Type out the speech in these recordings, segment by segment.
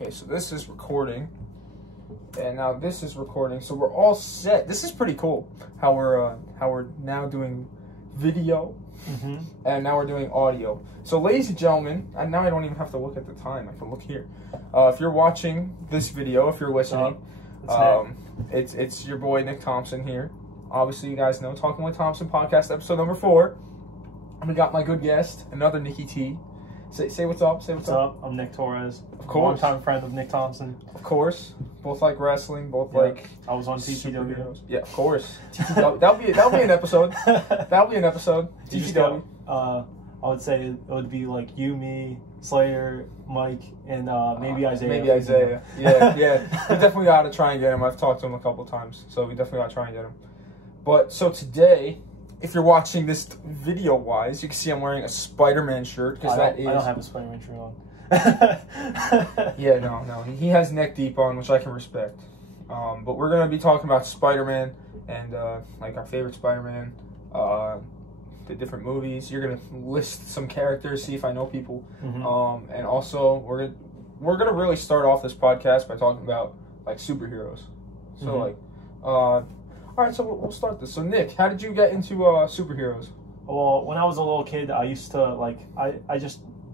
Okay, so this is recording, and now this is recording, so we're all set. This is pretty cool how we're now doing video, and now we're doing audio. So, ladies and gentlemen, and now I don't even have to look at the time. I can look here. If you're watching this video, if you're listening, it's your boy Nick Thompson here. Obviously, you guys know Talking with Thompson podcast episode number 4. We got my good guest, another Nicky T. Say what's up. Say what's up. I'm Nick Torres. Of course. Longtime friend of Nick Thompson. Of course. Both like wrestling. Both like. I was on TTW. Yeah, of course. TTW. That'll be an episode. That'll be an episode. TTW. I would say it would be like you, me, Slayer, Mike, and maybe Isaiah. Maybe Isaiah. Yeah. We definitely got to try and get him. I've talked to him a couple times, so we definitely got to try and get him. But so today, if you're watching this video-wise, you can see I'm wearing a Spider-Man shirt because I don't have a Spider-Man shirt on. Yeah, no. He has neck deep on, which I can respect. But we're gonna be talking about Spider-Man and like our favorite Spider-Man, the different movies. You're gonna list some characters, see if I know people, and also we're gonna really start off this podcast by talking about like superheroes. So all right, so we'll start this. So, Nick, how did you get into superheroes? Well, when I was a little kid, I used to,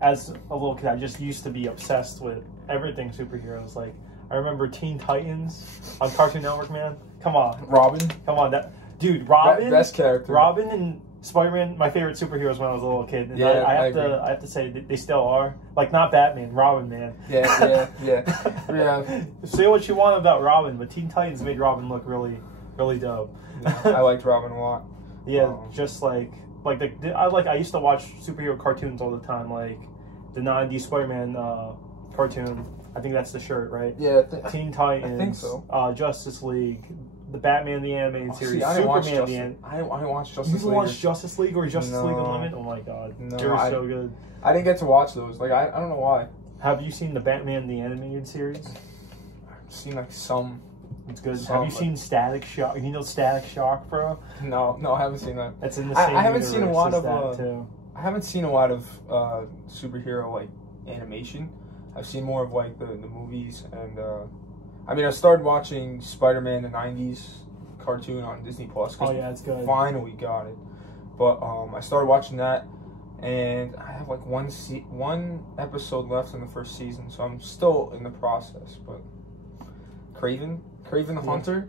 as a little kid, I just used to be obsessed with everything superheroes. Like, I remember Teen Titans on Cartoon Network, man. Come on. Robin? Come on. Robin. Best character. Robin and Spider-Man, my favorite superheroes when I was a little kid. And yeah, I have to say, they still are. Like, not Batman, Robin, man. Yeah. Say what you want about Robin, but Teen Titans made Robin look really dope. I liked Robin a lot. Yeah, just I used to watch superhero cartoons all the time, like the 90s Spider-Man cartoon. I think that's the shirt, right? Yeah. Teen Titans. I think so. Justice League, the Batman the Animated Series, I Superman watched the Animated. I watched Justice League. You watched Justice League or Justice League Unlimited? Oh my god, they're so good. I didn't get to watch those. Like I don't know why. Have you seen the Batman the Animated Series? I've seen like some. It's good. Have you seen Static Shock? You know Static Shock, bro? No, I haven't seen that. It's in the same. I haven't seen a lot of. I haven't seen a lot of superhero like animation. I've seen more of like the movies, and I started watching Spider-Man the '90s cartoon on Disney Plus. Oh yeah, it's good. Finally got it, but I started watching that, and I have like one episode left in the first season, so I'm still in the process, but. Craven the Hunter.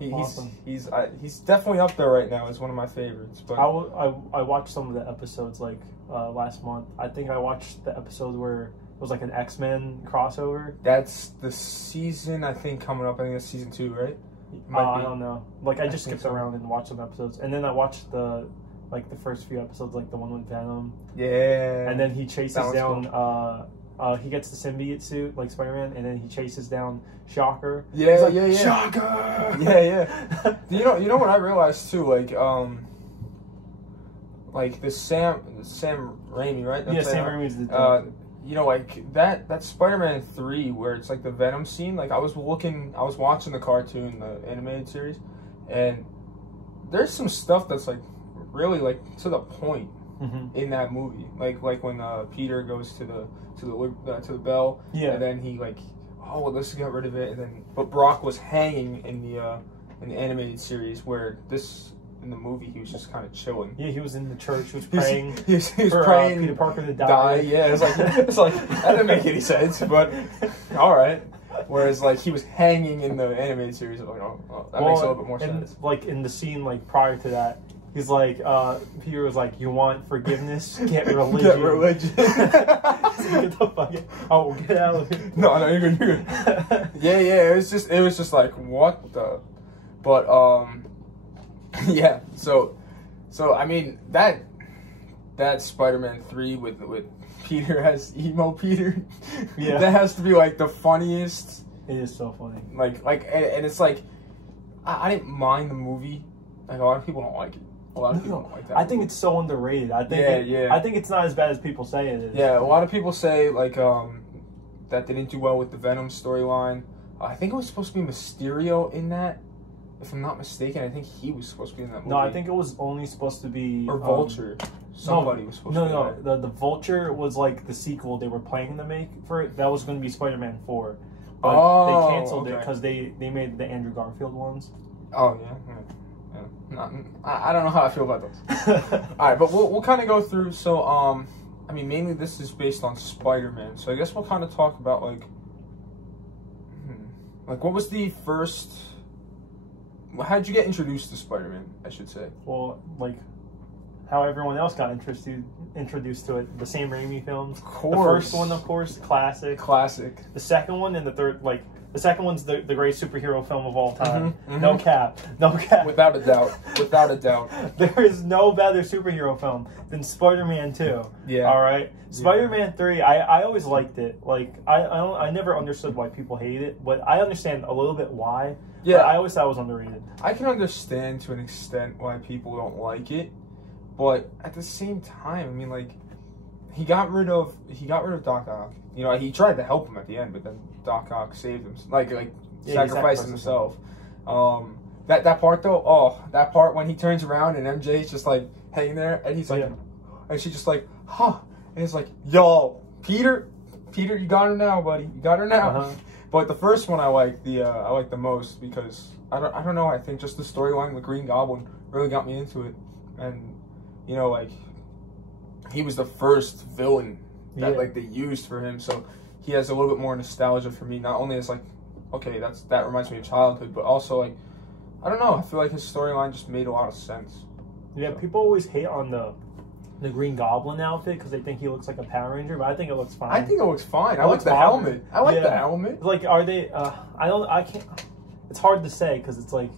He's definitely up there right now as one of my favorites. But I watched some of the episodes like last month. I think I watched the episode where it was like an X-Men crossover. That's the season I think coming up. I think it's season 2, right? I don't know. Like I just skipped around and watched some episodes, and then I watched the first few episodes, like the one with Venom. Yeah. And then he chases down. Cool. He gets the symbiote suit like Spider-Man, and then he chases down Shocker. Yeah. Shocker. Yeah. You know what I realized too, like the Sam Raimi, right? Sam Raimi's the. Like that Spider-Man 3 where it's like the Venom scene. Like I was watching the cartoon, the animated series, and there's some stuff that's like really like to the point. In that movie, like when Peter goes to the bell, and then he let's get rid of it, but Brock was hanging in the animated series, where in the movie he was just kind of chilling. Yeah, he was in the church, he was praying. he was praying Peter Parker to die. Yeah, it's like that didn't make any sense, but all right. Whereas he was hanging in the animated series, that makes a little bit more sense. Like in the scene prior to that. He's like, Peter was like, you want forgiveness? Get religion. Get religion. Get the fuck out. Get out of here. No, you're good. Yeah, it was just like, what the? But, yeah, so, that Spider-Man 3 with Peter as emo Peter, yeah, that has to be, the funniest. It is so funny. And it's I didn't mind the movie. A lot of people don't like it. A lot of people don't like that. I think it's so underrated. I think it's not as bad as people say it is. Yeah, a lot of people say that they didn't do well with the Venom storyline. I think it was supposed to be Mysterio in that. If I'm not mistaken, I think he was supposed to be in that movie. No, I think it was only supposed to be Vulture. Somebody was supposed to be No, the Vulture was like the sequel they were planning to make for it. That was going to be Spider-Man 4. But they canceled it because they made the Andrew Garfield ones. Oh, yeah. I don't know how I feel about those. All right, but we'll kind of go through. So, I mean, mainly this is based on Spider-Man. So I guess we'll kind of talk about, like what was the first... How did you get introduced to Spider-Man, I should say? Well, like, how everyone else got introduced to it. The Sam Raimi films. Of course. The first one, of course, classic. Classic. The second one and the third, like, the second one's the great superhero film of all time. Mm-hmm. No cap. No cap. Without a doubt. Without a doubt. There is no better superhero film than Spider-Man 2. Yeah. All right? Spider-Man 3, I always liked it. Like, I never understood why people hate it, but I understand a little bit why. Yeah. But I always thought it was underrated. I can understand to an extent why people don't like it, but at the same time, I mean, like, he got rid of Doc Ock. You know, he tried to help him at the end, but then Doc Ock saved him. Like sacrificed himself. That part though, that part when he turns around and MJ's just like hanging there, and he's like, and she's just like, huh, and he's like, yo, Peter, you got her now, buddy, you got her now. But the first one I like the most because I don't know, I think just the storyline with Green Goblin really got me into it, and you know, like, he was the first villain that like they used for him, so he has a little bit more nostalgia for me. Not only as like, okay, that reminds me of childhood, but also like, I don't know, I feel like his storyline just made a lot of sense. Yeah, so people always hate on the Green Goblin outfit because they think he looks like a Power Ranger, but I think it looks fine. I think it looks fine. I like the helmet. I like the helmet. Like, are they? I can't. It's hard to say because it's like,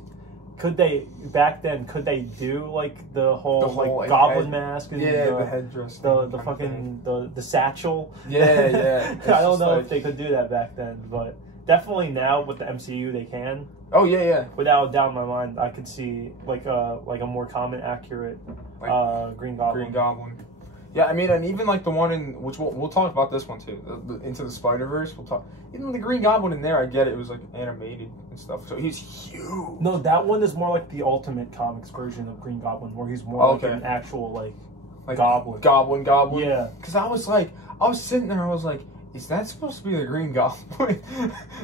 could they back then? Could they do like the whole like goblin mask? And the headdress. The fucking the satchel. Yeah. I don't know if they could do that back then, but definitely now with the MCU they can. Oh yeah. Without a doubt in my mind, I could see like a more common, accurate Green Goblin. Yeah, I mean, and even like the one in which we'll talk about this one too, the Into the Spider-Verse. We'll talk. Even the Green Goblin in there, I get it. It was like animated and stuff, so he's huge. No, that one is more like the Ultimate Comics version of Green Goblin, where he's more like an actual like goblin. Goblin. Yeah. Because I was sitting there, I was like, is that supposed to be the Green Goblin?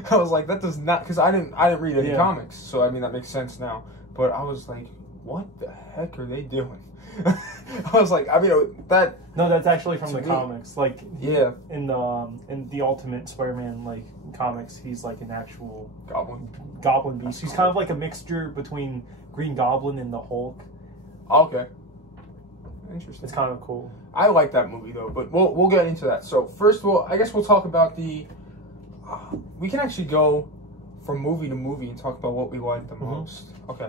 I was like, that does not, because I didn't read any comics, so I mean that makes sense now. But I was like, what the heck are they doing? I was like, I mean that. No, that's actually from the comics. Like, yeah, in the Ultimate Spider-Man like comics, he's like an actual goblin beast. He's kind of like a mixture between Green Goblin and the Hulk. Okay, interesting. It's kind of cool. I like that movie though, but we'll get into that. So first of all, I guess we'll talk about the. We can actually go from movie to movie and talk about what we like the most. Okay.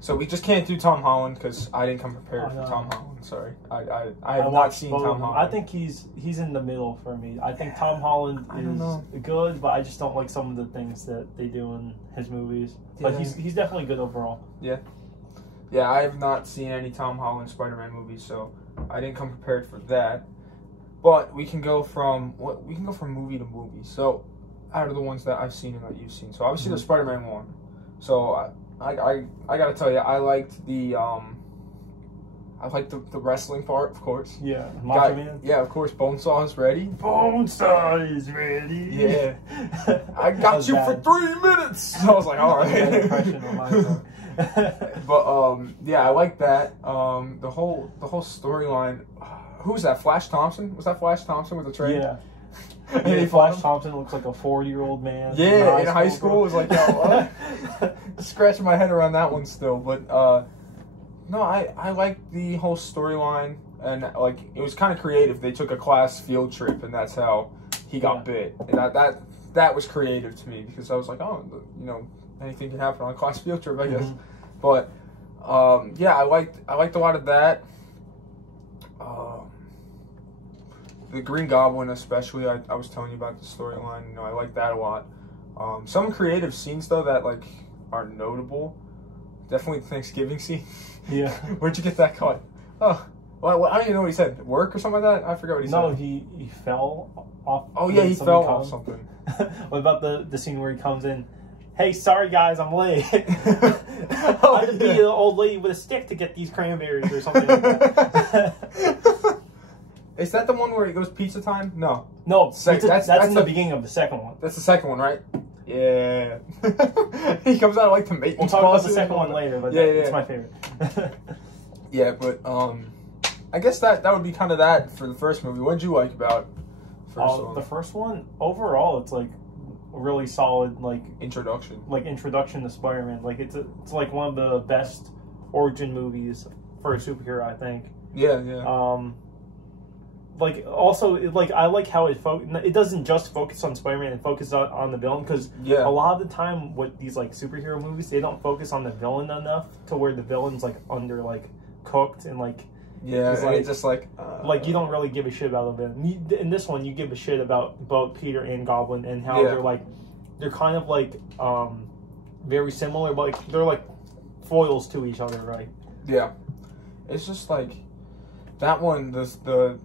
So we just can't do Tom Holland because I didn't come prepared for Tom Holland. Sorry, I have not seen Tom Holland. I think he's in the middle for me. I think Tom Holland is good, but I just don't like some of the things that they do in his movies. But he's definitely good overall. Yeah, I have not seen any Tom Holland Spider-Man movies, so I didn't come prepared for that. But we can go from movie to movie. So out of the ones that I've seen and that you've seen, so obviously the Spider-Man one. So I gotta tell you, I liked the wrestling part, of course. Yeah, Macho Man. Yeah, of course. Bonesaw is ready. Bonesaw is ready. Yeah, I got you for 3 minutes. I was like, all right. But yeah, I like that. The whole storyline. Who was that? Flash Thompson? Was that Flash Thompson with the train? Yeah. And Flash Thompson looks like a 40-year-old man. Yeah, in high school. It was like, yo, what? Scratching my head around that one still. But no, I like the whole storyline, and like it was kind of creative. They took a class field trip, and that's how he got bit. And that was creative to me because I was like, oh, you know, anything can happen on a class field trip, I guess. But yeah, I liked a lot of that. The Green Goblin, especially, I was telling you about the storyline. You know, I like that a lot. Some creative scenes though that like are notable. Definitely the Thanksgiving scene. Yeah. Where'd you get that cut? Oh, well, I don't even know what he said. Work or something like that? I forgot what he said. No, he fell off. Oh yeah, he fell off something. What about the scene where he comes in hey, sorry guys, I'm late. I had to be an old lady with a stick to get these cranberries or something like that. Is that the one where it goes pizza time? No. No, that's in the beginning of the second one. That's the second one, right? Yeah. He comes out like tomato. We'll talk about the second one later, but it's my favorite. Yeah, but I guess that would be kind of that for the first movie. What did you like about the first one? The first one, overall, it's like a really solid introduction. Like introduction to Spider-Man. Like it's like one of the best origin movies for a superhero, I think. Yeah. Like also, like I like how it doesn't just focus on Spider-Man; it focuses on the villain, because a lot of the time with these like superhero movies, they don't focus on the villain enough to where the villain's like under like cooked and like it's just like you don't really give a shit about the villain. In this one, you give a shit about both Peter and Goblin and how they're kind of like very similar, but like they're like foils to each other, right? Yeah, it's just like that one. The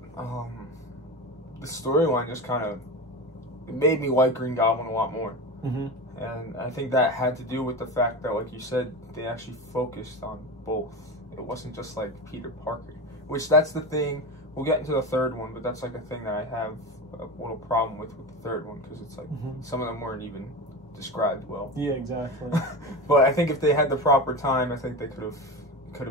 storyline just kind of made me like Green Goblin a lot more. And I think that had to do with the fact that, like you said, they actually focused on both. It wasn't just like Peter Parker, which that's the thing. We'll get into the third one, but that's like a thing that I have a little problem with the third one, because it's like some of them weren't even described well. Yeah, exactly. But I think if they had the proper time, I think they could have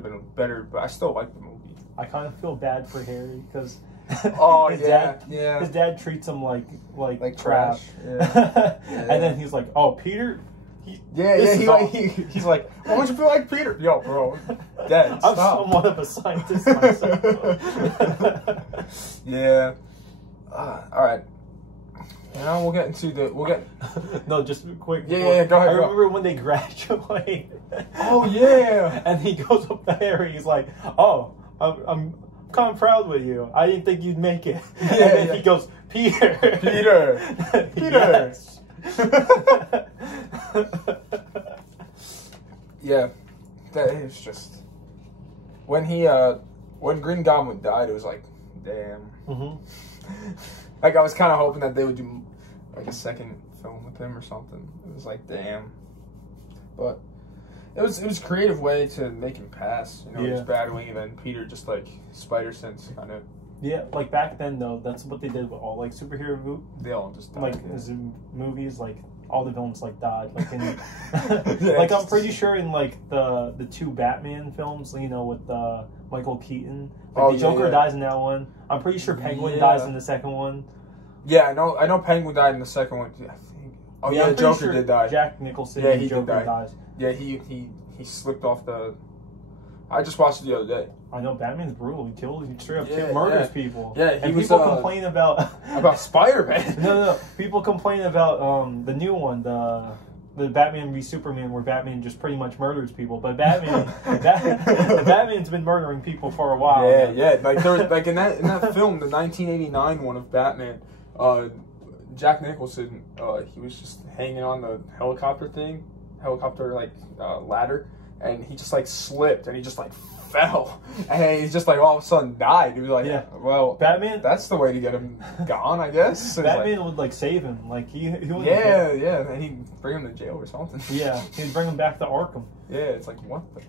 been better. But I still like the movie. I kind of feel bad for Harry because his dad treats him like trash. And then he's like, "Oh, Peter." He's like, "Why don't you feel like Peter?" Yo, bro, Dad, stop. I'm somewhat of a scientist myself. Yeah. All right. Now we'll get No, just quick. Yeah, go ahead. I remember when they graduate. Oh yeah. And he goes up to Harry. He's like, "Oh, I'm kind of proud with you. I didn't think you'd make it." And then he goes, "Peter." Yes. Yeah, that is just when Green Goblin died, it was like, damn. Like I was kind of hoping that they would do like a second film with him or something. It was like, damn. But it was a creative way to make him pass. He was battling, and then Peter just like spider sense kind of. Yeah, like back then though, that's what they did with all like superhero movies. They all just died. Like as in movies, like all the villains like died. Like in, like I'm pretty sure in like the two Batman films, with Michael Keaton, like the Joker dies in that one. I'm pretty sure Penguin dies in the second one. Yeah, I know Penguin died in the second one. I think. Oh yeah, Joker did die. Jack Nicholson. Yeah, he Joker did die. Dies. Yeah, he slipped off the. I just watched it the other day. I know Batman's brutal. He straight up murders people. Yeah, people complain about Spider-Man. No. People complain about the new one, the Batman v Superman, where Batman just pretty much murders people. But Batman's been murdering people for a while. Yeah. Like there was, like in that film, the 1989 one of Batman, Jack Nicholson, he was just hanging on the helicopter ladder, and he just like slipped and he just like fell, and he just like all of a sudden died. He was like, well, Batman. That's the way to get him gone, I guess. So Batman would like save him, like he wouldn't. Yeah, and he'd bring him to jail or something. Yeah, he'd bring him back to Arkham. Yeah, it's like what the.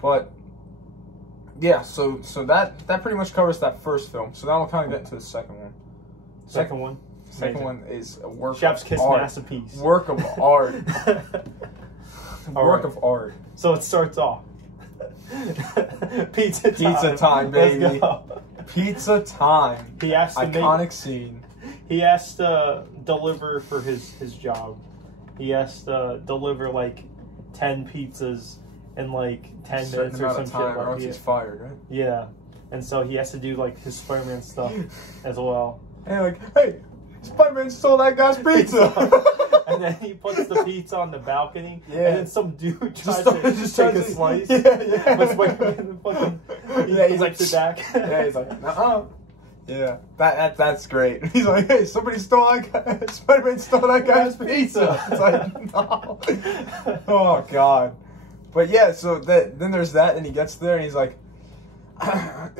But yeah, so that pretty much covers that first film. So now we'll kind of get into the second one. Second one is a work Chef's of kiss art. masterpiece. Work of art. Work of art. So it starts off. Pizza time, baby. Let's go. Pizza time. He has to iconic scene. He has to deliver for his job. He has to deliver like 10 pizzas in like 10 minutes or some shit like that. He's fired, right? Yeah, and so he has to do like his Spider-Man stuff as well. And hey, Spider-Man stole that guy's pizza. And then he puts the pizza on the balcony, and then some dude tries to take a slice. Yeah. But Spider-Man fucking he's like it back. Yeah, he's like, nuh-uh. Yeah, that's great. He's like, hey, somebody stole that guy. Spider-Man stole that guy's pizza. It's like, no. Oh God. But yeah, so then there's that, and he gets there, and he's like,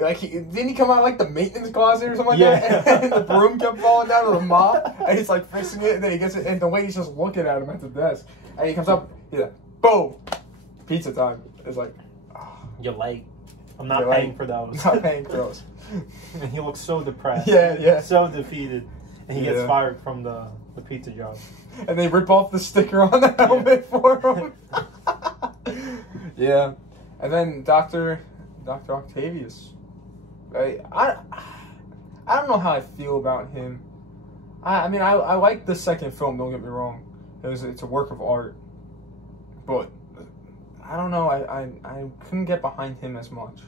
like, didn't he come out like the maintenance closet or something like that? And the broom kept falling down to the mop, and he's like fixing it, and then he gets it, and the lady's just looking at him at the desk, and he comes up, he's like, boom, pizza time. It's like, you're late. I'm not paying for those. I'm not paying for those. And he looks so depressed. Yeah. So defeated, and he gets fired from the pizza job. And they rip off the sticker on the helmet for him. Yeah, and then Dr. Octavius. I don't know how I feel about him. I mean, I like the second film. Don't get me wrong. It's a work of art, but I don't know. I couldn't get behind him as much.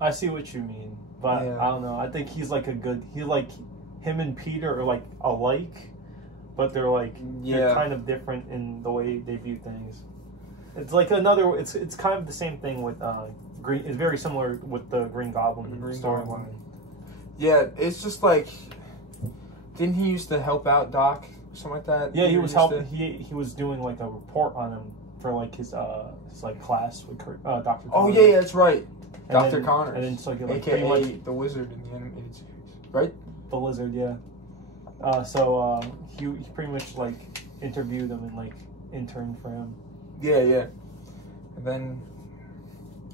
I see what you mean, but I don't know. I think he's like him and Peter are like alike, but they're like they're kind of different in the way they view things. It's like it's kind of the same thing with Green. It's very similar with the Green Goblin storyline. Yeah, it's just like, didn't he used to help out Doc or something like that? Yeah, he was helping. He was doing like a report on him for like his like class with Dr. Connors. Oh yeah, that's right, Dr. And Connors, and then it's like AKA pretty much the Wizard in the animated series, right? The Lizard, yeah. So he pretty much like interviewed him and like interned for him. Yeah. And then,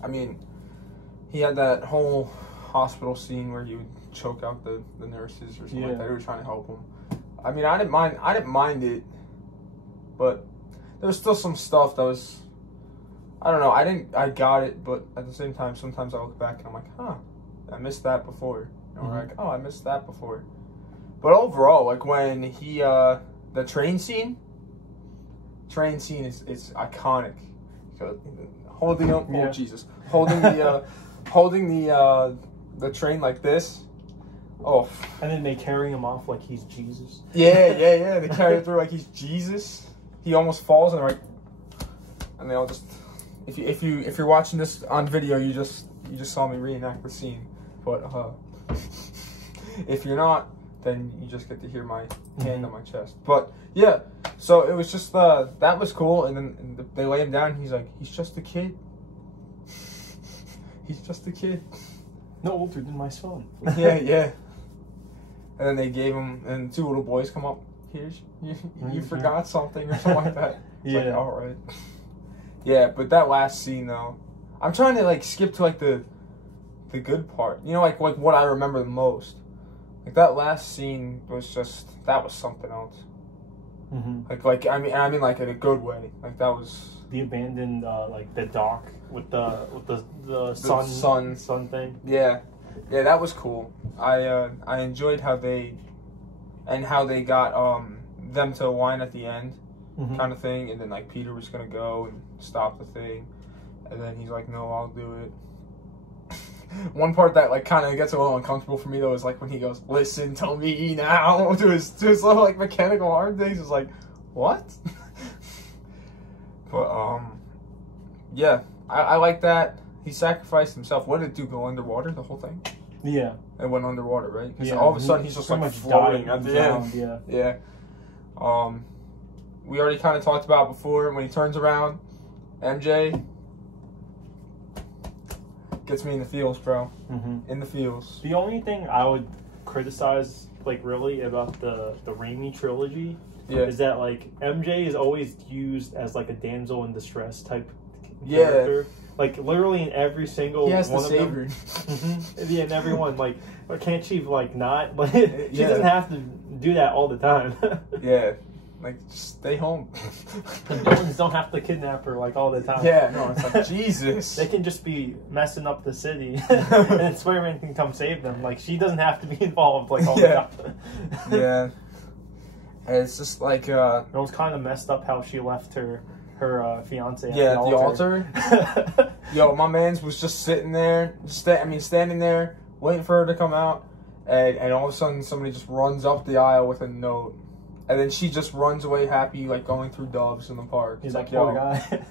I mean, he had that whole hospital scene where he would choke out the nurses or something like that. They were trying to help him. I mean, I didn't mind it, but there was still some stuff that was, I don't know. I got it, but at the same time, sometimes I look back and I'm like, I missed that before. And we're like, I missed that before. But overall, like when he, the train scene is iconic. Holding the train like this. Oh. And then they carry him off like he's Jesus. Yeah. They carry it through like he's Jesus. He almost falls and they all just. If you're watching this on video, you just saw me reenact the scene. But if you're not, then you just get to hear my hand on my chest. But yeah, so it was just that was cool. And then they lay him down. And he's like, he's just a kid. He's just a kid. No older than my son. Yeah. And then they gave him, and two little boys come up. You forgot something or something like that. It's like, all right. Yeah, but that last scene though, I'm trying to like skip to like the good part. You know, like what I remember the most. Like that last scene was that was something else. Like I mean like in a good way. Like that was the abandoned like the dock with the sun thing. Yeah, that was cool. I enjoyed how they got them to align at the end, kind of thing, and then like Peter was gonna go and stop the thing, and then he's like, no, I'll do it. One part that like kind of gets a little uncomfortable for me though is like when he goes, listen to me now, to his little like mechanical arm things. It's like, what? But yeah, I like that. He sacrificed himself. What did it do? Go underwater the whole thing? Yeah, it went underwater, right? Because all of a sudden he's just like floating at the end. Yeah. We already kind of talked about before when he turns around, MJ. Gets me in the feels, bro. In the feels. The only thing I would criticize, like, really about the Raimi trilogy is that, like, MJ is always used as, like, a damsel in distress type character. Like, literally in every single one of them. Yeah, in every one. Like, can't she, like, not? Like, she doesn't have to do that all the time. Yeah. Like, just stay home. The villains don't have to kidnap her, like, all the time. Yeah, no, it's like, Jesus. They can just be messing up the city, and then Spider-Man can come save them. Like, she doesn't have to be involved, like, all the time. Yeah. And it's just like, It was kind of messed up how she left her fiance at the altar. Yo, my man's was just sitting there, standing there, waiting for her to come out, and all of a sudden somebody just runs up the aisle with a note. And then she just runs away happy, like going through doves in the park. He's like, yo. Poor guy.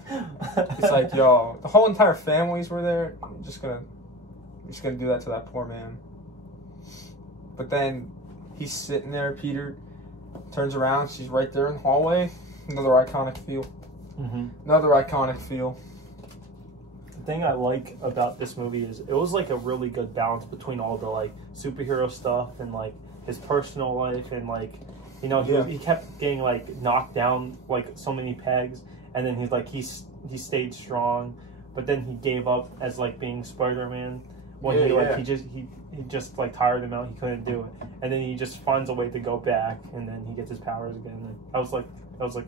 It's like, yo, the whole entire families were there. You're just gonna do that to that poor man. But then he's sitting there, Peter turns around, she's right there in the hallway. Another iconic feel. Another iconic feel. the thing I like about this movie is it was like a really good balance between all the like superhero stuff and like his personal life and like, you know, he kept getting like knocked down like so many pegs, and then he's like he stayed strong, but then he gave up as like being Spider-Man when he just like tired him out, he couldn't do it, and then he just finds a way to go back, and then he gets his powers again. And that was like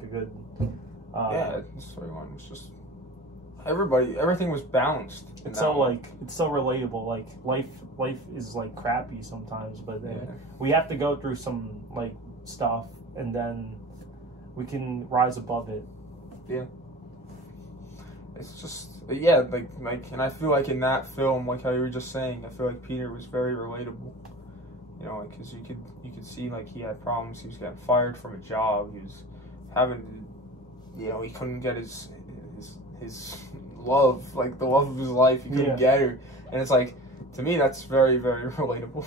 a good the storyline was just everything was balanced. It's so relatable. Like life is like crappy sometimes, but we have to go through some like stuff, and then we can rise above it. Yeah. It's just like, and I feel like in that film, like how you were just saying, I feel like Peter was very relatable. You know, like because you could see like he had problems. He was getting fired from a job. He was having, you know, he couldn't get his love, like the love of his life. He couldn't get her, and it's like, to me that's very, very relatable.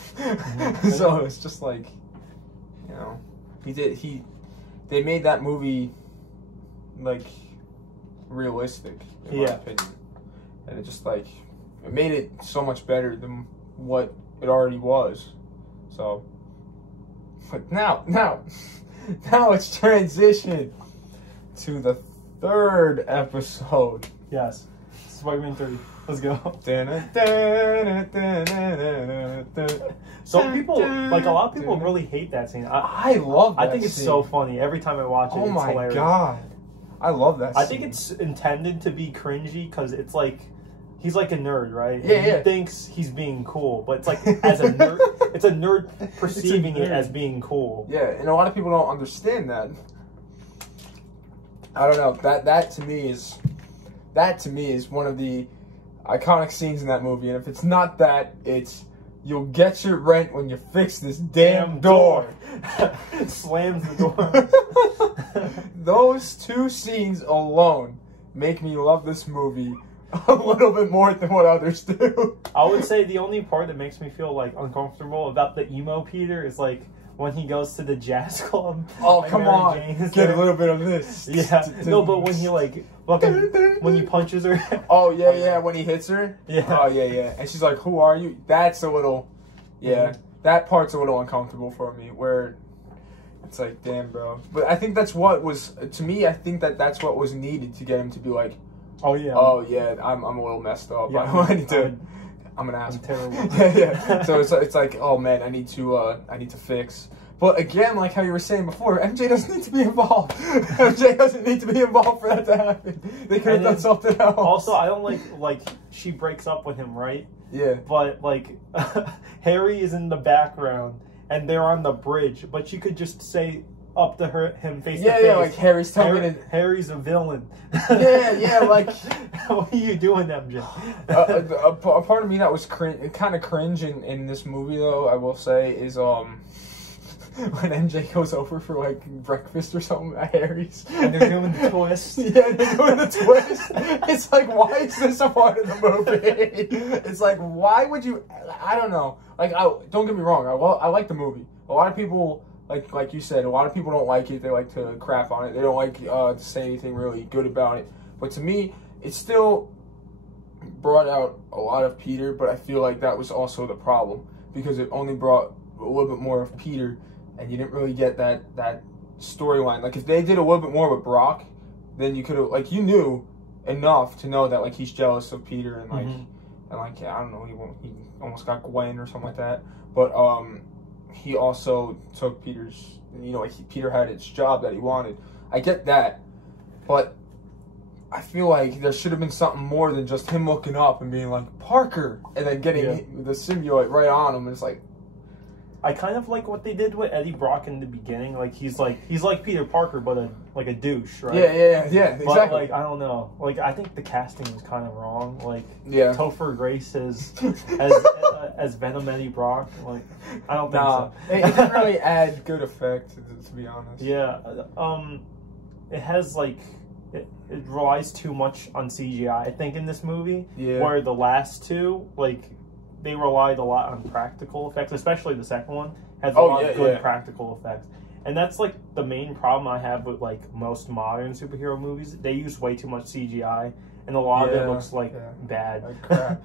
So it's just like, you know, they made that movie like realistic in my opinion, and it just like it made it so much better than what it already was. So, but now let's transition to the third episode. Yes, Spider-Man 3. Let's go. Some people, like a lot of people, really hate that scene. I love that I think it's scene. So funny. Every time I watch it, oh it's my hilarious. God. I love that scene. I think it's intended to be cringy because it's like, he's like a nerd, right? Yeah, He thinks he's being cool, but it's like, as a nerd, it's a nerd perceiving it as being cool. Yeah, and a lot of people don't understand that. I don't know. That to me is one of the iconic scenes in that movie, and if it's not that, it's you'll get your rent when you fix this damn door. It slams the door. Those two scenes alone make me love this movie a little bit more than what others do. I would say the only part that makes me feel like uncomfortable about the emo Peter is like when he goes to the jazz club. Oh, like come Mary on. Jane is Get there. a little bit of this. Yeah. No, but when he like when he punches her. Oh yeah, when he hits her. Yeah. Oh yeah. And she's like, "Who are you?" That's a little, that part's a little uncomfortable for me. Where it's like, damn, bro. But I think that's what was, to me, I think that's what was needed to get him to be like, oh yeah, I'm a little messed up. Yeah, I'm an asshole. I'm terrible. Yeah. So it's like, oh man, I need to fix. But again, like how you were saying before, MJ doesn't need to be involved. MJ doesn't need to be involved for that to happen. They could have done something else. Also, I don't like she breaks up with him, right? Yeah. But like Harry is in the background and they're on the bridge, but she could just say up to him face to face. Yeah, like Harry's telling me Harry's a villain. Yeah, like what are you doing, MJ? A part of me that was kind of cringe in this movie, though, I will say, is when MJ goes over for like breakfast or something at Harry's and they're doing the twist. Yeah, they're doing the twist. It's like, why is this a part of the movie? It's like, why would you? I don't know. Like, don't get me wrong. I like the movie. A lot of people, like you said, a lot of people don't like it. They like to crap on it. They don't like to say anything really good about it. But to me, it still brought out a lot of Peter. But I feel like that was also the problem because it only brought a little bit more of Peter. And you didn't really get that storyline. Like, if they did a little bit more with Brock, then you could have, like, you knew enough to know that, like, he's jealous of Peter and, like, I don't know, he almost got Gwen or something like that. But he also took Peter's, like, Peter had his job that he wanted. I get that, but I feel like there should have been something more than just him looking up and being like, Parker, and then getting the symbiote right on him. And it's like, I kind of like what they did with Eddie Brock in the beginning. Like he's like Peter Parker, but a douche, right? Yeah, exactly. But like, I don't know. Like, I think the casting was kind of wrong. Like, Topher Grace as Venom Eddie Brock. Like, I don't think so. It didn't really add good effect, to be honest. Yeah. It has like it relies too much on CGI. I think in this movie, where the last two they relied a lot on practical effects, especially the second one has a lot of good practical effects. And that's like the main problem I have with like most modern superhero movies. They use way too much CGI, and a lot of it looks like bad. Like crap.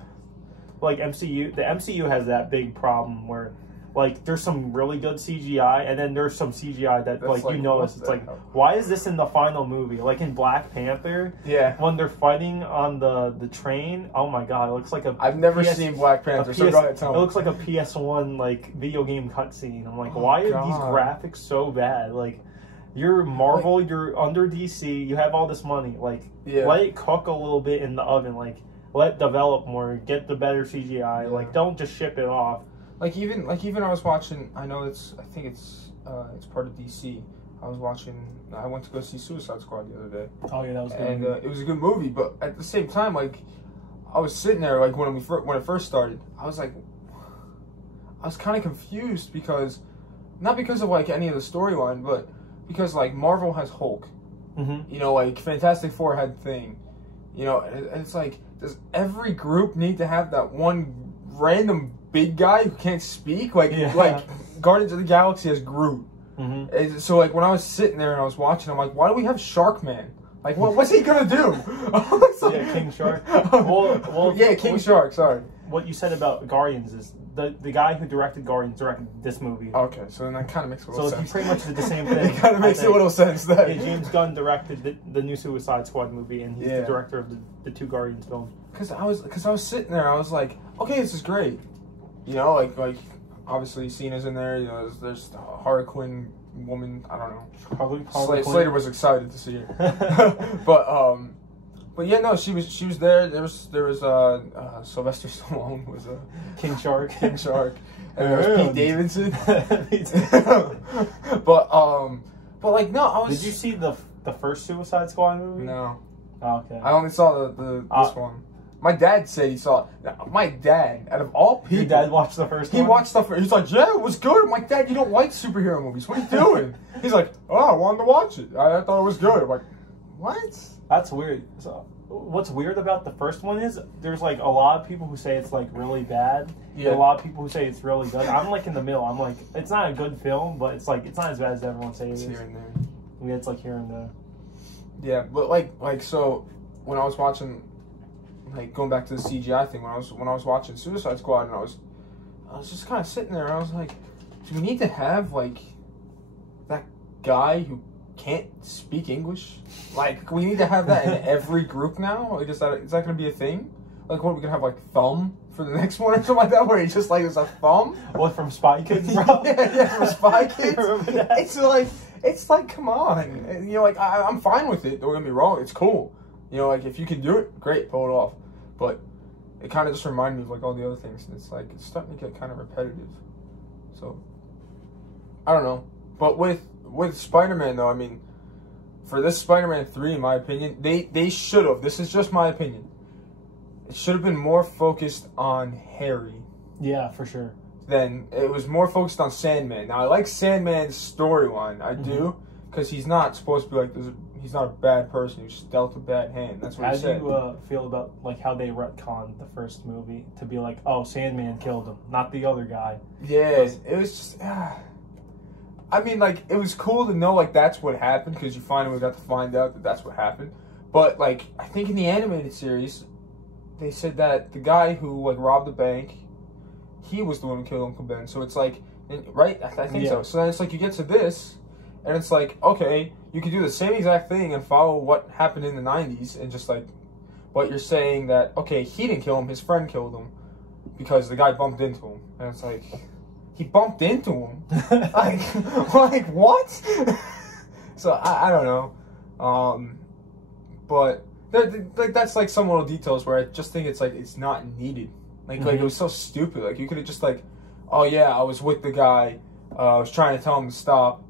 Like MCU, the MCU has that big problem where, like, there's some really good CGI, and then there's some CGI that, like, you notice, it's like, why is this in the final movie? Like, in Black Panther, when they're fighting on the train, oh my god, it looks like a... I've never seen Black Panther, so go ahead, tell me. It looks like a PS1, like, video game cutscene. I'm like, why are these graphics so bad? Like, you're Marvel, like, you're under DC, you have all this money, like, let it cook a little bit in the oven, like, let it develop more, get the better CGI, like, don't just ship it off. Like even I was watching. I know I think it's part of DC. I went to go see Suicide Squad the other day. Oh yeah, that was good. And it was a good movie, but at the same time, like I was sitting there, like when it first started, I was kind of confused because not because of like any of the storyline, but because like Marvel has Hulk, you know, like Fantastic Four had Thing, you know, and it's like, does every group need to have that one random big guy who can't speak? Like Guardians of the Galaxy has Groot. So like when I was sitting there and I was watching, I'm like, why do we have Shark Man? Like, what's he gonna do? Yeah, King Shark. King Shark. Sorry. What you said about Guardians is the guy who directed Guardians directed this movie. Okay, so then that kind of makes a little sense. So he pretty much did the same thing. It kind of makes a little sense then. Yeah, James Gunn directed the new Suicide Squad movie, and he's the director of the two Guardians films. Because I was sitting there, I was like, okay, this is great. You know, like obviously Cena's in there. You know, there's the Harlequin woman. I don't know. Slater was excited to see her, but yeah, no, she was there. There was Sylvester Stallone was a King Shark, and there was Pete Davidson. but like no, I was. Did you see the first Suicide Squad movie? No. Oh, okay. I only saw this one. My dad said he saw it. My dad, out of all people... Your dad watched the first one? He watched the first... He's like, yeah, it was good. I'm like, Dad, you don't like superhero movies. What are you doing? He's like, oh, I wanted to watch it. I thought it was good. I'm like, what? That's weird. So, what's weird about the first one is there's, like, a lot of people who say it's, like, really bad. Yeah. And a lot of people who say it's really good. I'm, like, in the middle. I'm like, it's not a good film, but it's, like, it's not as bad as everyone says it is. Here and there. Yeah, it's, like, here and there. Yeah, but, like, so, when I was watching... Like going back to the CGI thing, when I was watching Suicide Squad, and I was just kind of sitting there, and I was like, do we need to have like that guy who can't speak English? Like, we need to have that in every group now? Like, is that going to be a thing? Like, what, are we gonna have like Thumb for the next one or something like that, where he just like is a thumb? What, from Spy Kids, bro? yeah, from Spy Kids. Remember that? It's like, come on, you know, like I'm fine with it. Don't get me wrong, it's cool. You know, like if you can do it, great, pull it off. But it kind of just reminded me of like all the other things, and it's like it's starting to get kind of repetitive. So I don't know. But with Spider-Man though, I mean, for this Spider-Man 3, in my opinion, they should have. This is just my opinion. It should have been more focused on Harry. Yeah, for sure. Then it was more focused on Sandman. Now I like Sandman's storyline. I do, because he's not supposed to be like this. He's not a bad person. He's just dealt a bad hand. That's what he said. How do you feel about like how they retconned the first movie to be like, oh, Sandman killed him, not the other guy? Yeah, it was just. I mean, like it was cool to know like that's what happened, because you finally got to find out that that's what happened. But like I think in the animated series, they said that the guy who like robbed the bank, he was the one who killed Uncle Ben. So it's like, right? I think so. So then it's like you get to this, and it's like, okay, you could do the same exact thing and follow what happened in the 90s, and just like, but you're saying that, okay, he didn't kill him, his friend killed him, because the guy bumped into him. And it's like, he bumped into him? like what? So, I don't know. But, that's like some little details where I just think it's like, it's not needed. Like it was so stupid. Like, you could have just like, oh yeah, I was with the guy, I was trying to tell him to stop,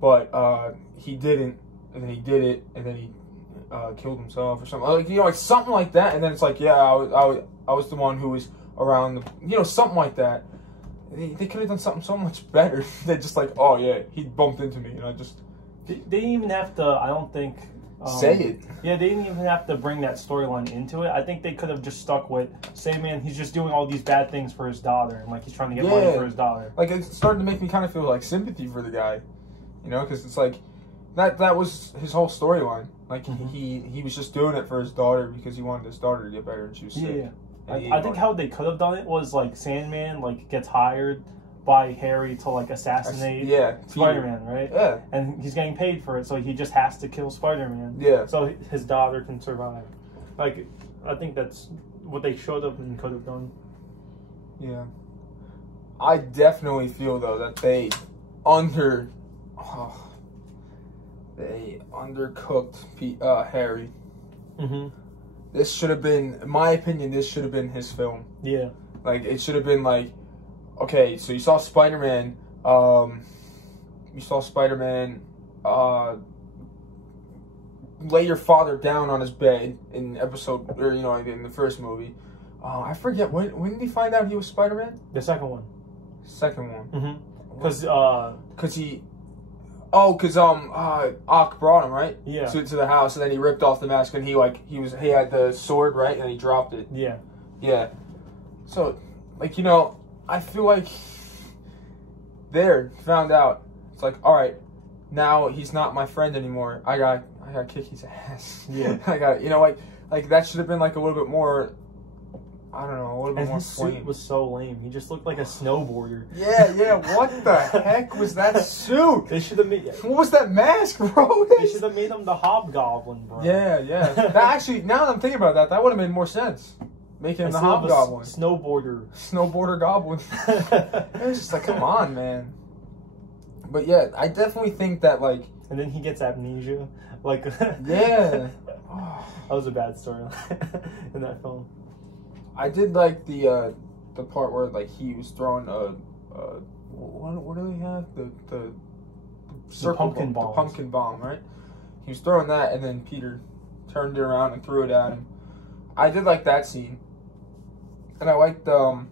but he didn't, and then he did it, and then he killed himself or something. Like, you know, like something like that. And then it's like, yeah, I was the one who was around the, you know, something like that. They could have done something so much better than just like, oh yeah, he bumped into me, and I just. They didn't even have to. I don't think. Say it. Yeah, they didn't even have to bring that storyline into it. I think they could have just stuck with, Sandman, he's just doing all these bad things for his daughter, and like he's trying to get money for his daughter. Like, it's starting to make me kind of feel like sympathy for the guy. You know, because it's like that was his whole storyline. Like he was just doing it for his daughter because he wanted his daughter to get better, and she was sick. Yeah. I think how they could have done it was like Sandman like gets hired by Harry to like assassinate Spider-Man, right? Yeah. And he's getting paid for it, so he just has to kill Spider-Man. Yeah. So his daughter can survive. Like, I think that's what they should have and could have done. Yeah. I definitely feel though that they undercooked Harry. Mm-hmm. This should have been, in my opinion, this should have been his film. Yeah. Like, it should have been like, okay, so you saw Spider-Man, lay your father down on his bed in episode, or, you know, in the first movie. I forget, when did he find out he was Spider-Man? The second one. Second one. Mm-hmm. Because Ock brought him, right? Yeah. To the house, and then he ripped off the mask, and he had the sword, right? And he dropped it. Yeah. Yeah. So, like, you know, I feel like found out. It's like, all right, now he's not my friend anymore. I got kick his ass. Yeah. I got, you know, like that should have been like a little bit more. I don't know, a little bit more. His suit was so lame. He just looked like a snowboarder. Yeah. What the heck was that suit? They should have made. What was that mask, bro? They should have made him the Hobgoblin, bro. Yeah. That actually, now that I'm thinking about that would have made more sense. Making him the Hobgoblin. Snowboarder goblin. It was just like, come on, man. But yeah, I definitely think that, like... And then he gets amnesia. Like... Yeah. That was a bad story in that film. I did like the part where, like, he was throwing what do they have? The circle pumpkin bomb. The pumpkin bomb, right? He was throwing that, and then Peter turned it around and threw it at him. I did like that scene. And I liked the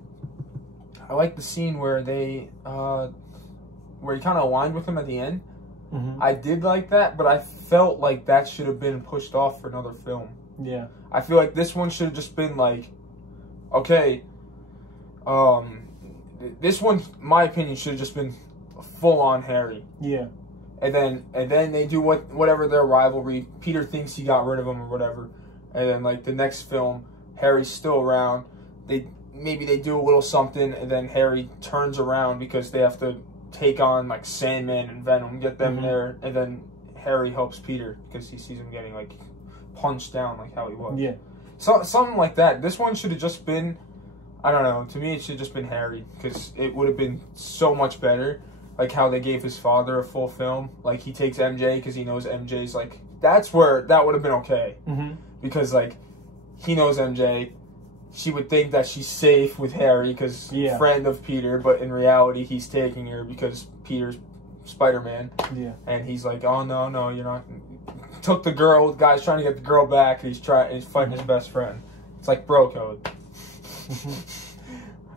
scene where they where he kind of aligned with him at the end. Mm-hmm. I did like that, but I felt like that should have been pushed off for another film. Yeah. I feel like this one should have just been like, okay, this one, in my opinion, should have just been full on Harry. Yeah. And then they do whatever their rivalry. Peter thinks he got rid of him or whatever. And then like the next film, Harry's still around. Maybe they do a little something, and then Harry turns around because they have to take on like Sandman and Venom, get them there, and then Harry helps Peter because he sees him getting like punched down like how he was. Yeah. So something like that. This one should have just been, I don't know. To me, it should have just been Harry because it would have been so much better. Like how they gave his father a full film. Like he takes MJ because he knows MJ's like, that's where that would have been okay. Mm-hmm. Because like he knows MJ. She would think that she's safe with Harry because friend of Peter, but in reality, he's taking her because Peter's Spider-Man. Yeah. And he's like, oh, no, you're not. Took the girl, the guy's trying to get the girl back, and he's fighting his best friend. It's like bro code.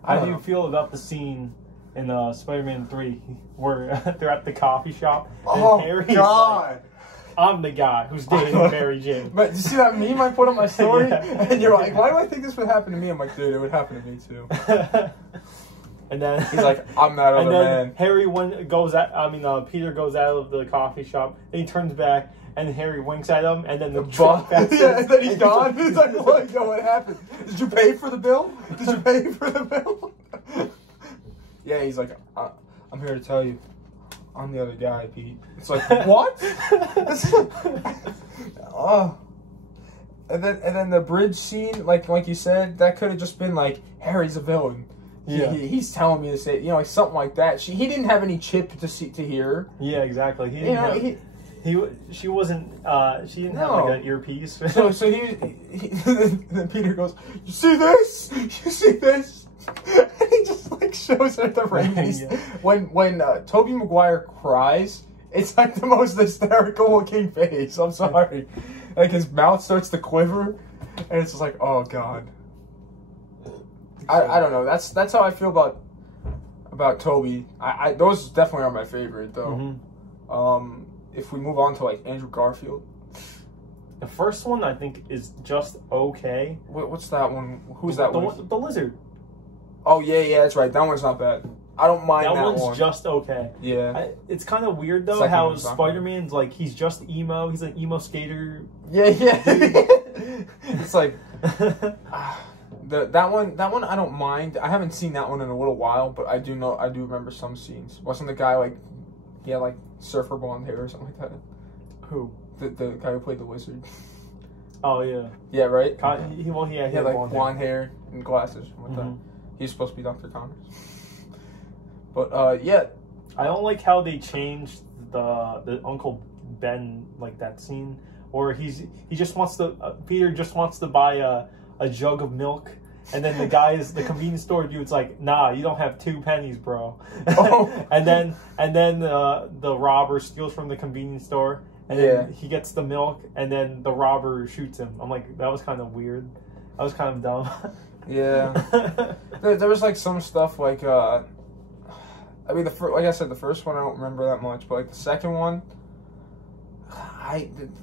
How do you feel about the scene in Spider-Man 3 where they're at the coffee shop and Harry's God. Like, I'm the guy who's dating Mary Jane. But you see that meme I put on my story? And you're like, why do I think this would happen to me? I'm like, dude, it would happen to me too. And then he's like, I'm that other man. Harry Peter goes out of the coffee shop, and he turns back, and Harry winks at him, and then the truck passes. Yeah, and then he's gone. He's like, what happened? Did you pay for the bill? Yeah, he's like, I'm here to tell you. I'm the other guy, Pete. It's like, what? Oh. And then the bridge scene, like you said, that could have just been like, Harry's a villain. Yeah. He's telling me to say, you know, like something like that. He didn't have any chip to hear. Yeah, exactly. He didn't she didn't have like an earpiece. So then Peter goes, you see this? And he just like shows her the rabies. Yeah. When Tobey Maguire cries, it's like the most hysterical looking face. I'm sorry. Like his mouth starts to quiver, and it's just like, oh god. I don't know. That's how I feel about Tobey. Those definitely are my favorite though. Mm-hmm. If we move on to like Andrew Garfield. The first one I think is just okay. What's that one? Who's that one? The lizard. Oh yeah, that's right. That one's not bad. I don't mind that one's one. just okay. Yeah. It's kind of weird though Second how one's not Spider-Man's like he's just emo. He's an emo skater. Yeah. It's like that one I don't mind. I haven't seen that one in a little while, but I do remember some scenes. Wasn't the guy like he had like surfer blonde hair or something like that? Who? The guy who played the wizard. Oh yeah. Yeah, right. He had like blonde hair and glasses. He's supposed to be Dr. Connors. But yeah, I don't like how they changed the Uncle Ben like that scene, or he just wants to Peter just wants to buy a jug of milk, and then the convenience store dude's like, nah, you don't have 2 pennies, bro. Oh. and then the robber steals from the convenience store, and then he gets the milk, and then the robber shoots him. I'm like, that was kind of weird. That was kind of dumb. Yeah. there was like some stuff like I mean, like I said, the first one I don't remember that much, but like the second one,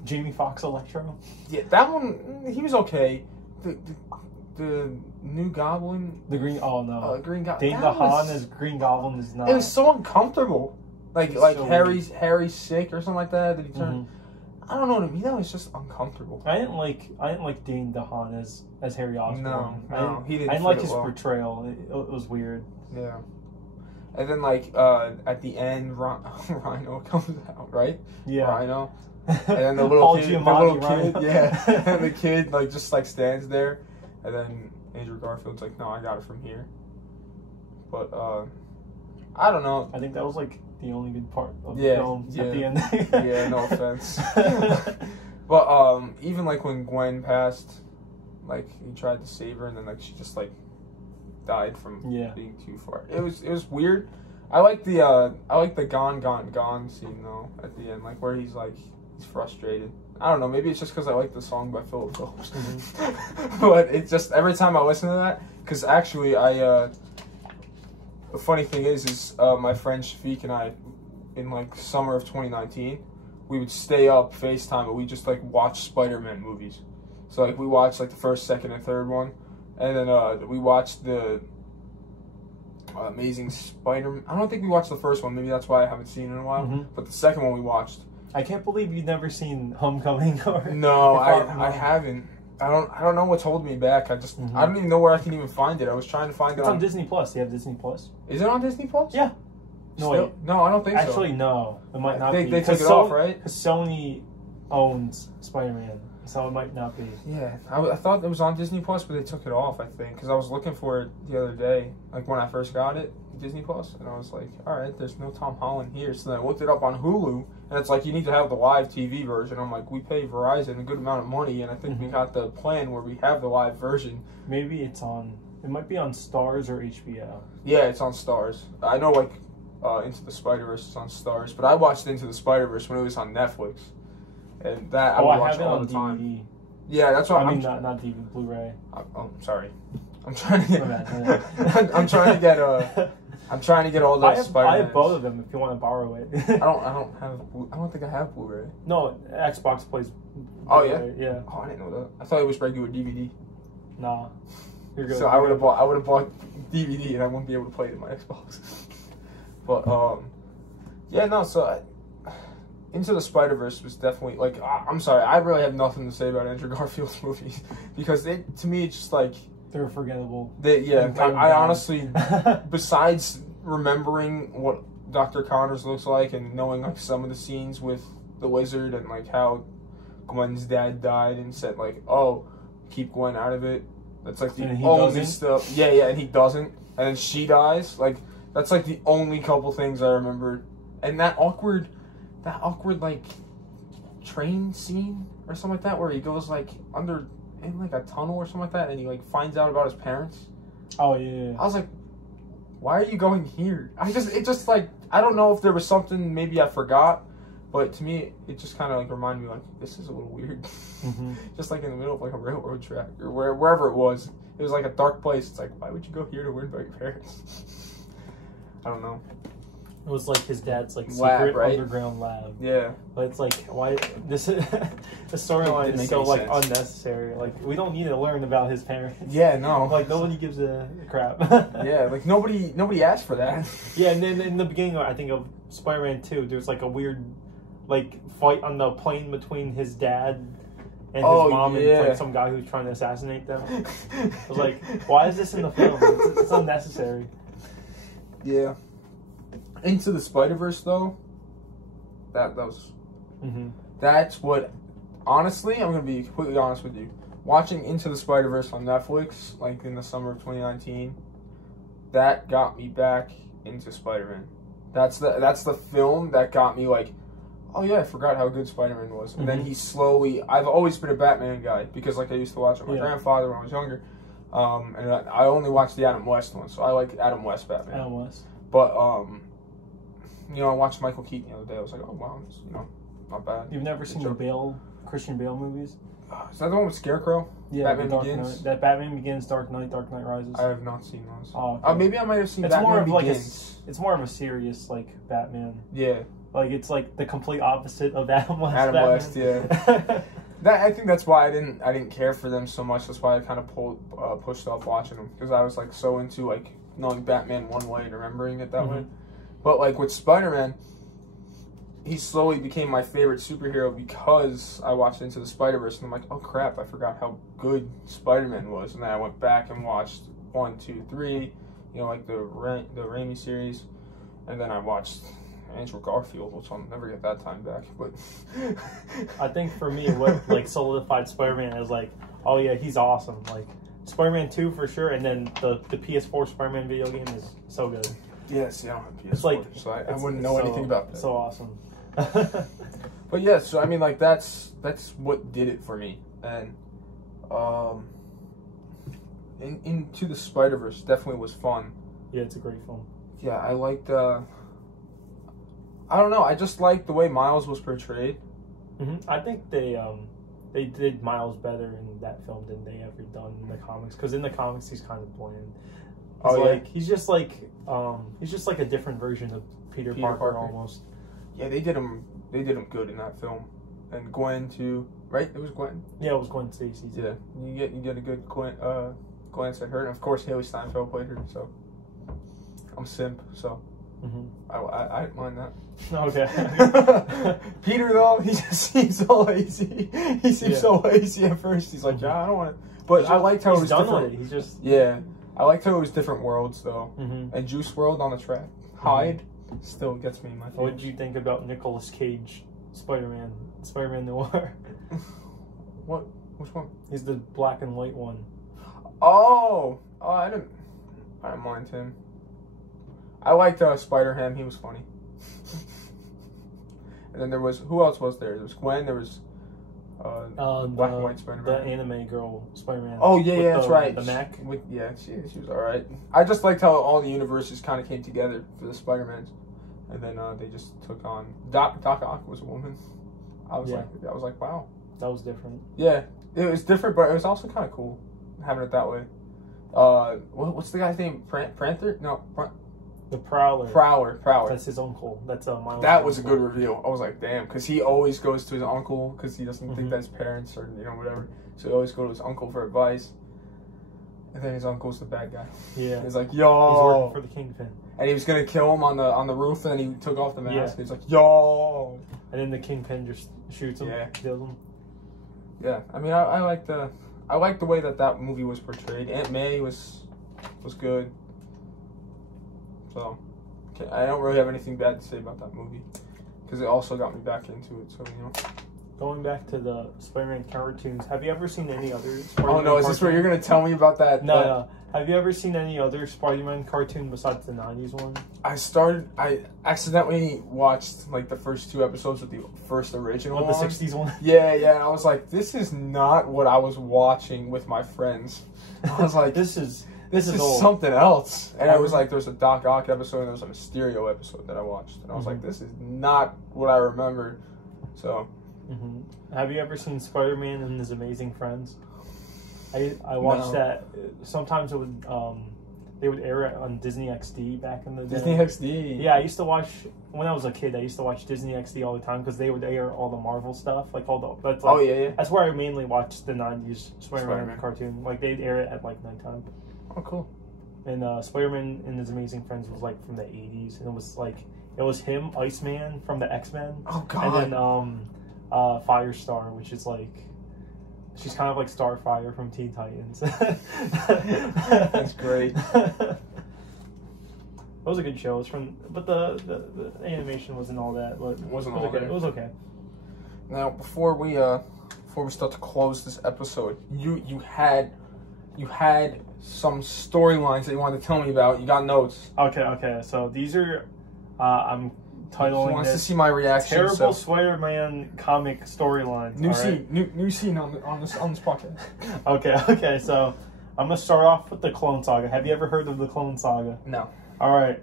Jamie Foxx Electro. Yeah, that one he was okay. The new Goblin, the Green. Oh no, Green Goblin. Dane DeHaan as Green Goblin is not. It was so uncomfortable. Like so Harry's sick or something like that. Did he turn? I don't know what I mean. That was just uncomfortable. I didn't like Dane DeHaan as Harry Osborn. No, he didn't. I didn't like his portrayal. It was weird. Yeah. And then, like, at the end, Rhino comes out, right? Yeah. Rhino. And then the little kid, Rhino. yeah. And the kid, like, just, like, stands there. And then Andrew Garfield's like, no, I got it from here. But, I don't know. I think that was, like, the only good part of the film at the end. Yeah, no offense. But, even, like, when Gwen passed, like, he tried to save her, and then, like, she just, like, died from being too far. It was weird. I like the gone scene though at the end, like where he's frustrated. I don't know, maybe it's just because I like the song by Philip Phillips. But it's just every time I listen to that, because actually the funny thing is my friend Shafiq and I, in like summer of 2019, we would stay up FaceTime, but we just like watch Spider-Man movies. So like we watched like the first, second, and third one. And then we watched the Amazing Spider-Man. I don't think we watched the first one. Maybe that's why I haven't seen it in a while. But the second one we watched. I can't believe you've never seen Homecoming. No, I haven't. I don't know what's holding me back. I don't even know where I can even find it. I was trying to find it. It's on Disney Plus. Do you have Disney Plus? Is it on Disney Plus? Yeah. No, wait. No, I don't think so. Actually, no. It might not be. They took it off, right? Because Sony owns Spider-Man. So it might not be. Yeah, I thought it was on Disney Plus, but they took it off, I think. Because I was looking for it the other day, like when I first got it, Disney Plus. And I was like, alright, there's no Tom Holland here. So then I looked it up on Hulu, and it's like, you need to have the live TV version. I'm like, we pay Verizon a good amount of money, and I think we got the plan where we have the live version. Maybe it might be on Starz or HBO. Yeah, it's on Starz. I know, like, Into the Spider-Verse is on Starz, but I watched Into the Spider-Verse when it was on Netflix. And that I would watch all the time. DVD. Yeah, that's what I mean. Not DVD, Blu-ray. Oh, sorry. I'm trying to get. I'm trying to get I'm trying to get all the Spider-Man. I have both of them if you want to borrow it. I don't think I have Blu-ray. No, Xbox plays. Oh Blu-ray. Yeah. Oh, I didn't know that. I thought it was regular DVD. Nah. You're good. So I would have bought DVD and I wouldn't be able to play it in my Xbox. But yeah, no. So Into the Spider-Verse was definitely, like, I'm sorry, I really have nothing to say about Andrew Garfield's movies, because to me, it's just, like... They're forgettable. I honestly, besides remembering what Dr. Connors looks like and knowing, like, some of the scenes with the wizard and, like, how Gwen's dad died and said, like, oh, keep Gwen out of it. That's, like, the only stuff... Yeah, and he doesn't. And then she dies. Like, that's, like, the only couple things I remember. And that awkward, like, train scene or something like that where he goes, like, in, like, a tunnel or something like that and he, like, finds out about his parents. Oh, yeah. I was like, why are you going here? It just, like, I don't know if there was something maybe I forgot, but to me, it just kind of, like, reminded me, like, this is a little weird. Just, like, in the middle of, like, a railroad track or wherever it was. It was, like, a dark place. It's like, why would you go here to learn about your parents? I don't know. It was like his dad's like lab, secret right? underground lab. Yeah. But it's like, why this the storyline is so like sense. unnecessary. Like we don't need to learn about his parents. Yeah, no. Like nobody gives a crap. Yeah, like nobody asked for that. Yeah, and then in the beginning, I think of Spider-Man 2, there's like a weird like fight on the plane between his dad and his mom and like some guy who's trying to assassinate them. I was like, why is this in the film? It's unnecessary. Yeah. Into the Spider-Verse though, that was that's what, honestly, I'm gonna be completely honest with you. Watching Into the Spider-Verse on Netflix, like in the summer of 2019, that got me back into Spider-Man. That's the film that got me like, oh yeah, I forgot how good Spider-Man was. And then he slowly, I've always been a Batman guy because like I used to watch it with my grandfather when I was younger. And I only watched the Adam West one, so I like Adam West Batman. Adam West. But you know, I watched Michael Keaton the other day. I was like, oh wow, it's, you know, not bad. You've never seen the Christian Bale movies? Is that the one with Scarecrow? Yeah, Batman Begins. That Batman Begins, Dark Knight Rises. I have not seen those. Oh, okay. Maybe I might have seen it's Batman more of Begins. like it's more of a serious like Batman. Yeah. Like it's like the complete opposite of Adam West. Adam Batman. West, yeah. I think that's why I didn't care for them so much. That's why I kind of pushed off watching them because I was like so into like knowing Batman one way and remembering it that way. But like with Spider-Man, he slowly became my favorite superhero because I watched Into the Spider-Verse and I'm like, oh crap, I forgot how good Spider-Man was. And then I went back and watched 1, 2, 3, you know, like the Raimi series, and then I watched Andrew Garfield, which I'll never get that time back. But I think for me, what like solidified Spider-Man is like, oh yeah, he's awesome. Like Spider-Man 2 for sure, and then the PS4 Spider-Man video game is so good. Yes, yeah, I don't have PS4, it's like, so I wouldn't know anything about that. So awesome. But yeah, so I mean, like that's what did it for me, and Into the Spider-Verse definitely was fun. Yeah, it's a great film. Yeah, I liked. I don't know. I just liked the way Miles was portrayed. I think they did Miles better in that film than they ever done in the comics. Because in the comics, he's kind of bland. He's just like a different version of Peter Parker almost. Yeah, they did him good in that film, and Gwen too. Right? It was Gwen. Yeah, it was Gwen Stacy. Yeah, you get a good glance at her, and of course Haley Steinfeld played her. So I'm simp. So I didn't mind that. Okay. Peter though, he just seems so lazy. He seems so lazy at first. He's like, yeah, I don't want to. But I liked how it was different. He's just I liked how it was different worlds though. And Juice WRLD on the track. Hyde still gets me in my feelings. What did you think about Nicolas Cage, Spider-Man Noir? What? Which one? He's the black and white one. Oh, I didn't mind him. I liked Spider-Ham. He was funny. And then there was, who else was there? There was Gwen. There was black and white Spider-Man. The anime girl Spider-Man. Oh yeah, that's right. The Mac. She was all right. I just liked how all the universes kind of came together for the Spider-Mans, and then they just took on Doc Ock was a woman. I was like, wow, that was different. Yeah, it was different, but it was also kind of cool having it that way. What's the guy's name? Panther? No. The Prowler. Prowler. That's his uncle. That's Miles. That was a good reveal. I was like, damn, because he always goes to his uncle because he doesn't think that his parents or whatever. So he always go to his uncle for advice. And then his uncle's the bad guy. Yeah. He's like, yo. He's working for the Kingpin. And he was gonna kill him on the roof, and then he took off the mask. Yeah. He's like, yo. And then the Kingpin just shoots him. Yeah. Kills him. Yeah. I mean, I like the way that movie was portrayed. Aunt May was good. So, I don't really have anything bad to say about that movie because it also got me back into it. So, Going back to the Spider-Man cartoons, have you ever seen any other Spider-Man Oh, no, is this where you're going to tell me about that? No. Have you ever seen any other Spider-Man cartoon besides the 90s one? I accidentally watched, like, the first 2 episodes of the first original one. The 60s one? Yeah, and I was like, this is not what I was watching with my friends. I was like, this is something else. And I was like, there was a Doc Ock episode and there was a Mysterio episode that I watched. And I was like, this is not what I remember. So. Have you ever seen Spider-Man and His Amazing Friends? I watched that. Sometimes it would, They would air it on Disney XD back in the day. Disney XD. Yeah, I used to watch when I was a kid. I used to watch Disney XD all the time because they would air all the Marvel stuff, like all the. That's like, oh yeah. That's where I mainly watched the '90s Spider-Man Spider-Man. cartoon. Like they'd air it at like nighttime. Oh, cool. And Spider-Man and His Amazing Friends was like from the '80s, and it was him, Iceman from the X-Men. Oh god. And then Firestar, which is like. She's kind of like Starfire from Teen Titans. That's great. It was a good show. It was but the animation wasn't all that. But It wasn't all okay. there. It was okay. Now, before we start to close this episode, you had some storylines that you wanted to tell me about. You got notes. Okay. So these are I'm titling He wants this to see my reaction. Terrible Spider-Man comic storylines. New scene on this podcast. Okay. So I'm gonna start off with the Clone Saga. Have you ever heard of the Clone Saga? No. All right.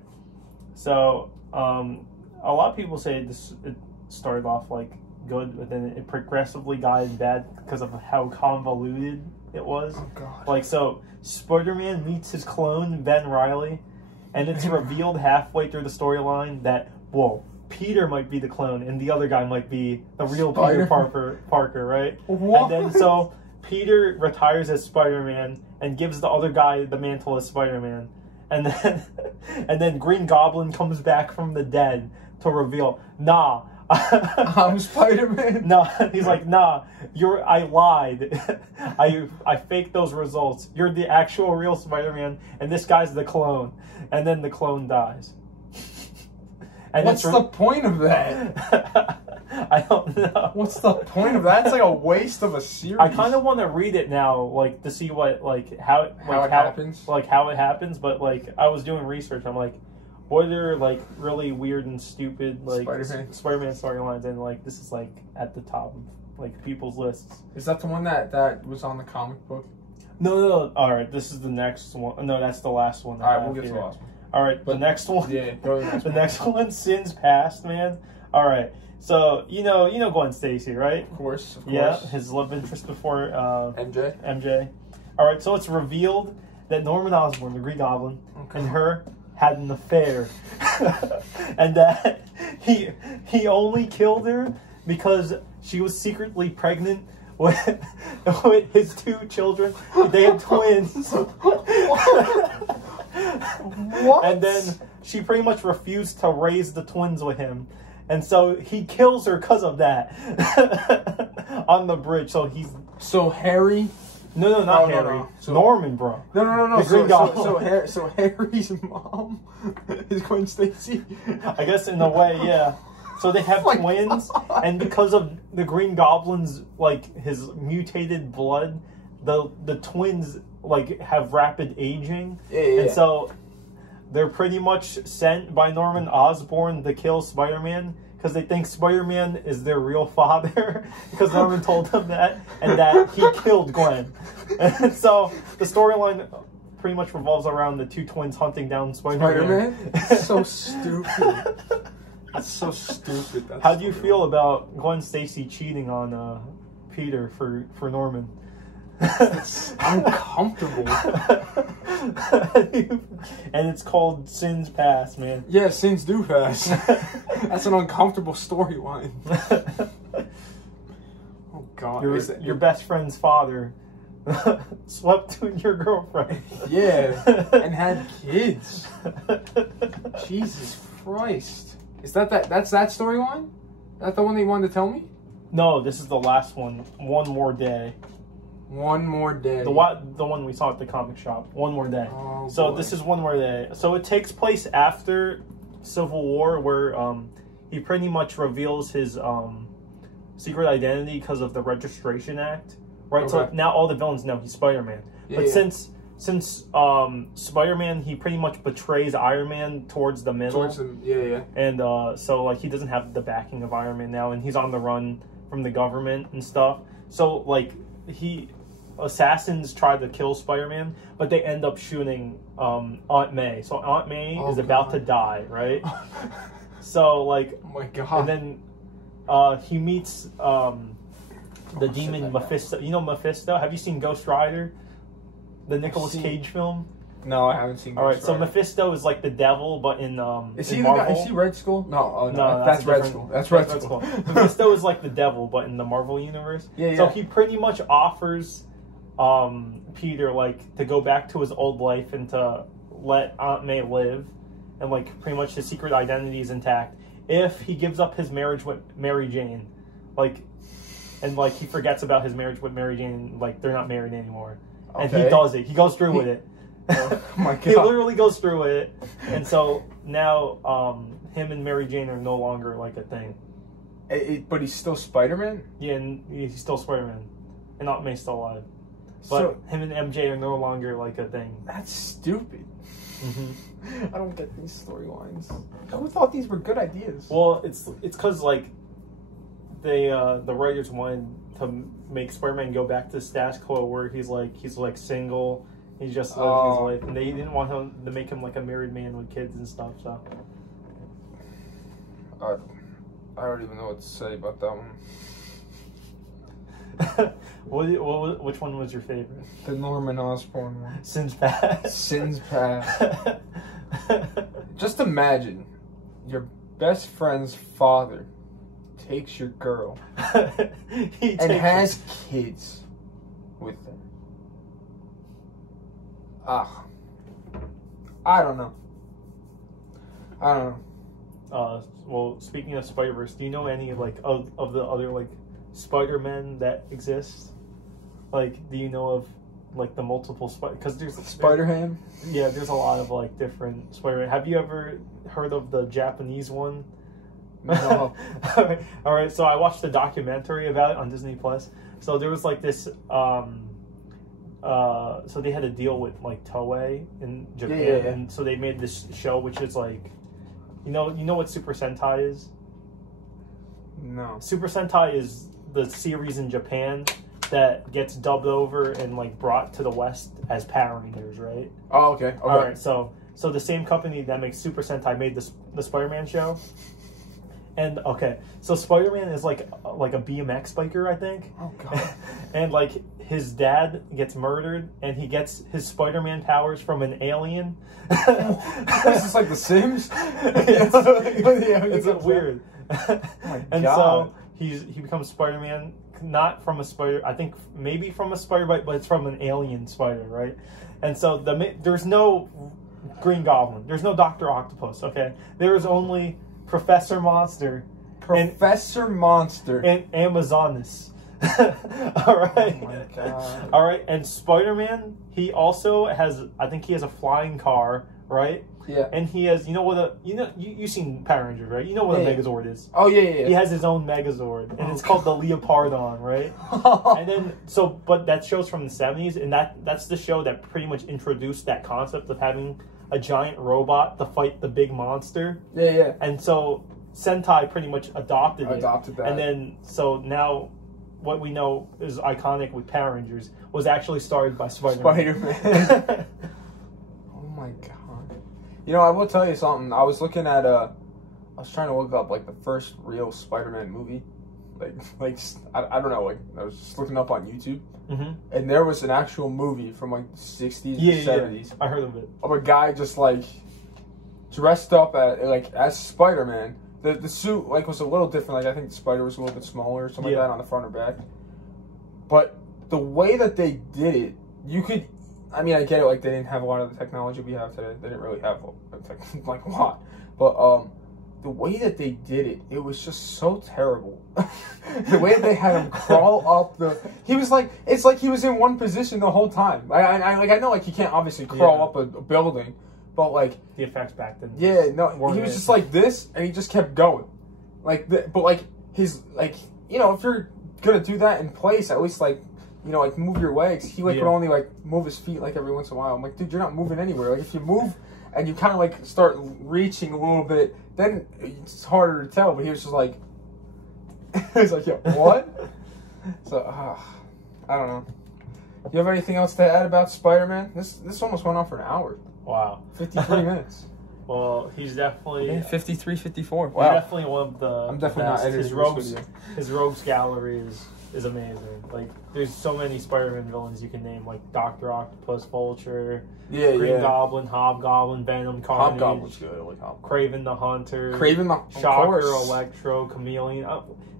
So a lot of people say it started off like good, but then it progressively got bad because of how convoluted it was. Oh god. Like, so Spider-Man meets his clone Ben Reilly, and it's revealed halfway through the storyline that, whoa, Peter might be the clone and the other guy might be the real Peter Parker, right? What? And then so Peter retires as Spider-Man and gives the other guy the mantle as Spider-Man. And then Green Goblin comes back from the dead to reveal, nah, I'm Spider-Man. no, he's like, nah, I lied. I faked those results. You're the actual real Spider-Man, and this guy's the clone. And then the clone dies. And what's the point of that? I don't know. What's the point of that? It's like a waste of a series. I kind of want to read it now, like to see what, like how it happens, But like I was doing research, I'm like, what are like really weird and stupid like Spider-Man storylines, and like this is like at the top of like people's lists. Is that the one that was on the comic book? No. All right, this is the next one. No, that's the last one. All right, we'll get to the last one. All right, the next one. Yeah, go to the next the one. next one, Sins Past, man. All right, so you know Gwen Stacy, right? Of course. Yeah, his love interest before MJ. MJ. All right, so it's revealed that Norman Osborn, the Green Goblin, and her had an affair, and that he only killed her because she was secretly pregnant with his 2 children. They had twins. What? And then she pretty much refused to raise the twins with him. And so he kills her because of that on the bridge. So Harry? No, not Harry. No. So, Norman, bro. No. The Green Goblin. So Harry's mom is Gwen Stacy? I guess in a way, yeah. So they have twins, and because of the Green Goblin's, like, his mutated blood, the twins, like, have rapid aging. Yeah. And so they're pretty much sent by Norman Osborn to kill Spider-Man because they think Spider-Man is their real father because Norman told them that, and that he killed Gwen. And so the storyline pretty much revolves around the 2 twins hunting down Spider-Man. It's so stupid. That's so stupid. How do you feel about Gwen Stacy cheating on Peter for Norman? It's uncomfortable. And it's called Sins Past, man. Yeah, sins do pass. That's an uncomfortable storyline. Oh god. Your best friend's father slept with your girlfriend. Yeah, and had kids. Jesus Christ. Is that's that storyline? That the one that you wanted to tell me? No, this is the last one. One More Day. One More Day. The one we saw at the comic shop. One More Day. Oh, so boy. this is One More Day. So it takes place after Civil War, where he pretty much reveals his secret identity because of the Registration Act, right? Okay. So now all the villains know he's Spider-Man. Yeah, but yeah. since Spider-Man, he pretty much betrays Iron Man towards the middle. Yeah. And so like he doesn't have the backing of Iron Man now, and he's on the run from the government and stuff. So like assassins tried to kill Spider-Man, but they end up shooting Aunt May. So Aunt May is about to die, right? So like, oh my god. and then he meets the demon Mephisto. You know Mephisto? Have you seen Ghost Rider? The Nicolas Cage film? No, I haven't seen. All right, so Mephisto is like the devil, but in is in he Marvel. the guy? Is he Red Skull? No, no, that's Red Skull. That's Red Skull. Mephisto is like the devil, but in the Marvel universe. Yeah, yeah. So he pretty much offers Peter like to go back to his old life and to let Aunt May live, and like pretty much his secret identity is intact if he gives up his marriage with Mary Jane, like, and like he forgets about his marriage with Mary Jane, like they're not married anymore, and he does it. He goes through with it. Oh my god! He literally goes through with it, and so now him and Mary Jane are no longer like a thing. But he's still Spider-Man? Yeah, and he's still Spider-Man, and Aunt May's still alive. But So, him and MJ are no longer like a thing. that's stupid. Mm-hmm. I don't get these storylines. Who thought these were good ideas? Well, it's because like they the writers wanted to make Spider-Man go back to status quo where he's like single, he's just living his life, and they didn't want him to make him like a married man with kids and stuff. So I don't even know what to say about that one. Which one was your favorite? The Norman Osborn one. Sins Past. Sins Past. Just imagine your best friend's father takes your girl and has kids with them. I don't know. Well, speaking of Spider-Verse, do you know any like of the other like Spider-Men that exist? Like, do you know of like the multiple because there's Spider-Ham? Yeah, there's a lot of like different Spider-Man. Have you ever heard of the Japanese one? No. All right. So I watched a documentary about it on Disney Plus. So there was like this. So they had a deal with like Toei in Japan, yeah. and so they made this show, which is like, you know what Super Sentai is? No. Super Sentai is the series in Japan that gets dubbed over and like brought to the West as Power Rangers, right? Oh, okay. All right. So the same company that makes Super Sentai made the Spider-Man show. And okay, so Spider-Man is like a BMX biker, I think. Oh god. And like his dad gets murdered, and he gets his Spider-Man powers from an alien. Is this like The Sims? It's weird. Oh my And god. so he becomes Spider-Man, not from a spider. I think maybe from a spider bite, but it's from an alien spider, right? And so there's no Green Goblin, there's no Dr. Octopus. Okay, there is only Professor Monster. Monster. And Amazonas. All right. Oh my god. All right. And Spider-Man, he also has, I think he has a flying car, right? Yeah. And he has, you've seen Power Rangers, right? You know what a Megazord is. Oh yeah. He has his own Megazord, and it's called the Leopardon, right? And then but that show's from the 70s, and that's the show that pretty much introduced that concept of having a giant robot to fight the big monster. Yeah. And so Sentai pretty much adopted that. And then so now what we know is iconic with Power Rangers was actually started by Spider-Man. Oh my god. I will tell you something. I was looking at I was trying to look up like the first real Spider-Man movie. Like I don't know, like I was just looking up on YouTube. Mm-hmm. And there was an actual movie from like the 60s or 70s. Yeah. I heard of it. Of a guy just like dressed up as Spider-Man. The suit like was a little different. Like I think the spider was a little bit smaller or something like that on the front or back. But the way that they did it, you could. I mean, I get it. Like they didn't have a lot of the technology we have today. They didn't really have like a lot. But the way that they did it, it was just so terrible. The way that they had him crawl up he was like, it's like he was in one position the whole time. I know like he can't obviously crawl up a building, but like the effects back then. Yeah, no, he was just like this, and he just kept going, but like his if you're gonna do that in place, at least like move your legs. He would only like move his feet like every once in a while. I'm like, dude, you're not moving anywhere. Like if you move and you kind of like start reaching a little bit, then it's harder to tell. But he was just like, he's like, yo, what? So I don't know. You have anything else to add about Spider-Man? This almost went on for an hour. Wow, 53 minutes. Well, he's definitely 53, 54. Wow, definitely one of the. I'm definitely not editing his rogues gallery is is amazing. Like, there's so many Spider-Man villains you can name, like Dr. Octopus, Vulture, Green Goblin, Hobgoblin, Venom, Carnage. Hobgoblin's good. I like Hobgoblin. Craven the Hunter. Shocker, Electro, Chameleon.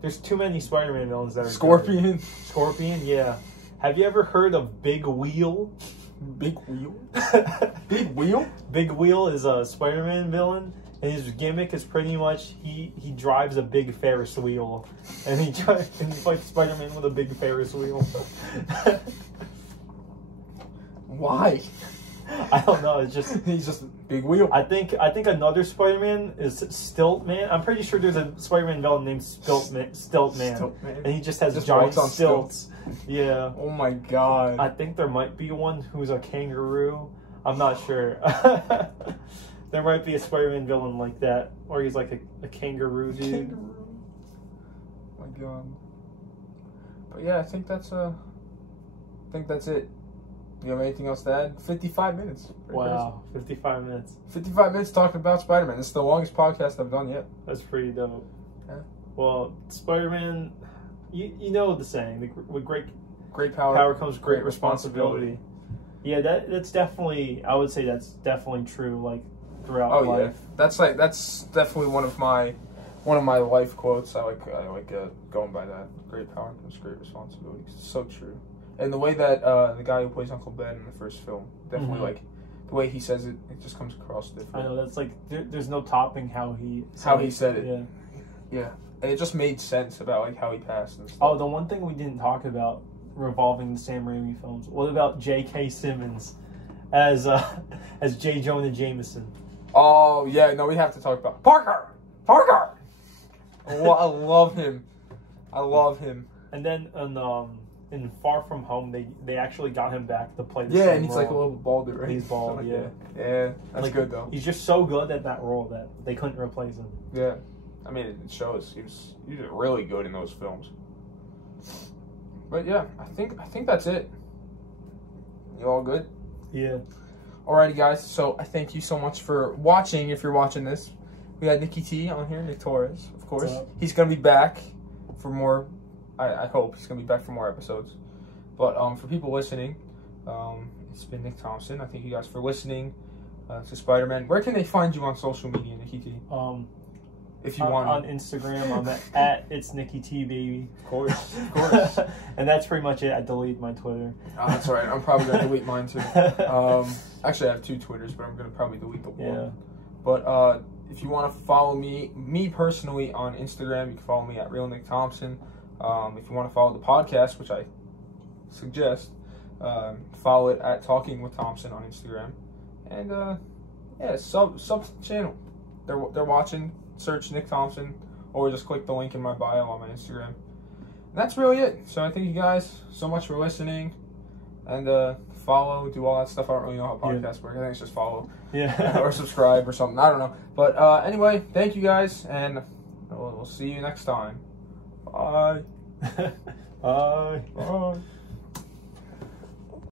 There's too many Spider-Man villains that are Scorpion. good. Scorpion, yeah. Have you ever heard of Big Wheel? Big Wheel? Big Wheel? Big Wheel is a Spider-Man villain, and his gimmick is pretty much he drives a big Ferris wheel, and he fights Spider-Man with a big Ferris wheel. Why? I don't know. It's just he's just a big wheel. I think another Spider-Man is Stiltman. I'm pretty sure there's a Spider-Man villain named Stiltman, and he just has giant stilts. Yeah. Oh my god. I think there might be one who's a kangaroo. I'm not sure. There might be a Spider-Man villain like that, or he's like a kangaroo dude. Kangaroo. Oh my god. But yeah, I think that's it. You have anything else to add? 55 minutes. Wow, 55 minutes. 55 minutes talking about Spider-Man. This is the longest podcast I've done yet. That's pretty dope. Yeah. Well, Spider-Man, you know the saying, with great power comes great responsibility. Yeah, that's definitely, I would say that's definitely true, like, throughout life. Yeah. That's definitely one of my life quotes. I like going by that. Great power comes great responsibility. It's so true. And the way that the guy who plays Uncle Ben in the first film, definitely like the way he says it, it just comes across different. I know, that's like there's no topping how he said it. Yeah. Yeah, and it just made sense about like how he passed and stuff. Oh, the one thing we didn't talk about revolving the Sam Raimi films. What about J.K. Simmons as J. Jonah Jameson? Oh yeah, no, we have to talk about Parker. Oh, I love him. And then in Far From Home, they actually got him back to play the same same and he's role. like a little balder, right? He's bald, like yeah. That. Yeah, that's like, good though. He's just so good at that role that they couldn't replace him. Yeah, I mean it shows he was really good in those films. But yeah, I think that's it. You all good? Yeah. Alrighty, guys. So I thank you so much for watching. If you're watching this, we had Nicky T on here, Nick Torres, of course. He's gonna be back for more. I hope he's gonna be back for more episodes. But for people listening, it's been Nick Thompson. I thank you guys for listening to Spider-Man. Where can they find you on social media, Nicky T? If you want on Instagram, I'm at it's Nicky T baby. Of course. And that's pretty much it. I deleted my Twitter. Oh, that's all right. I'm probably gonna delete mine too. Actually, I have 2 Twitters, but I'm gonna probably delete the one. Yeah. But if you want to follow me personally on Instagram, you can follow me at realnickthompson. If you want to follow the podcast, which I suggest, follow it at Talking with Thompson on Instagram. And yeah, sub to the channel. They're watching. Search Nick Thompson, or just click the link in my bio on my Instagram. And that's really it. So I thank you guys so much for listening, and follow, do all that stuff. I don't really know how podcasts work. I think it's just follow, or subscribe or something. I don't know. But anyway, thank you guys, and we'll see you next time. Bye. Bye. Bye.